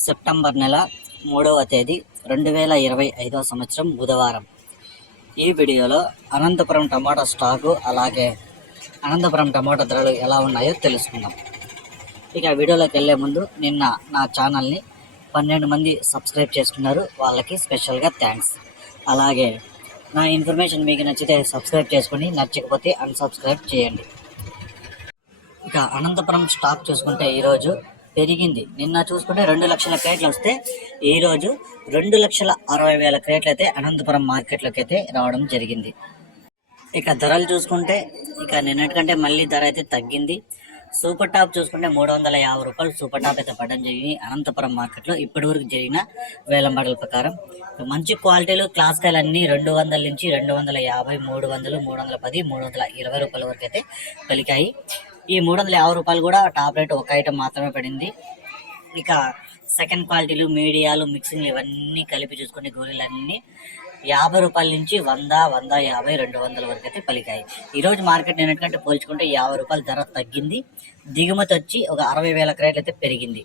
September నెల 3వ తేదీ 2025 సంవత్సరం బుధవారం. ఈ వీడియోలో అనంతపురం టమాటా స్టాకు అలాగే అనంతపురం టమాటా ధరలు ఎలా ఉన్నాయో తెలుసుకుందాం. ఇక వీడియోలోకి వెళ్ళే ముందు నిన్న నా ఛానల్ని 12 మంది సబ్స్క్రైబ్ చేసుకున్నారు, వాళ్ళకి స్పెషల్గా థ్యాంక్స్. అలాగే నా ఇన్ఫర్మేషన్ మీకు నచ్చితే సబ్స్క్రైబ్ చేసుకుని, నచ్చకపోతే అన్సబ్స్క్రైబ్ చేయండి. ఇక అనంతపురం స్టాక్ చూసుకుంటే ఈరోజు పెరిగింది. నిన్న చూసుకుంటే 2 లక్షల క్రేట్లు వస్తే ఈరోజు 2,60,000 క్రేట్లు అయితే అనంతపురం మార్కెట్లోకి అయితే రావడం జరిగింది. ఇక ధరలు చూసుకుంటే ఇక నిన్నటికంటే మళ్ళీ ధర అయితే తగ్గింది. సూపర్ టాప్ చూసుకుంటే 350 రూపాయలు సూపర్ టాప్ అయితే పడడం జరిగింది అనంతపురం మార్కెట్లో ఇప్పటి వరకు జరిగిన వేలం పాటల ప్రకారం. మంచి క్వాలిటీలు క్లాస్ కాయలు అన్నీ 200 నుంచి 250, 300, 310, 320 రూపాయల వరకు అయితే పలికాయి. ఈ 350 రూపాయలు కూడా టాప్ రేట్ ఒక ఐటమ్ మాత్రమే పడింది. ఇక సెకండ్ క్వాలిటీలు, మీడియాలు, మిక్సింగ్లు ఇవన్నీ కలిపి చూసుకునే గోళీలు అన్నీ 50 రూపాయల నుంచి 100, 150, 200 వరకు అయితే పలికాయి. ఈరోజు మార్కెట్ నిన్నటికంటే పోల్చుకుంటే 50 రూపాయల ధర తగ్గింది. దిగుమతి వచ్చి ఒక 60,000 క్రేట్లు అయితే పెరిగింది.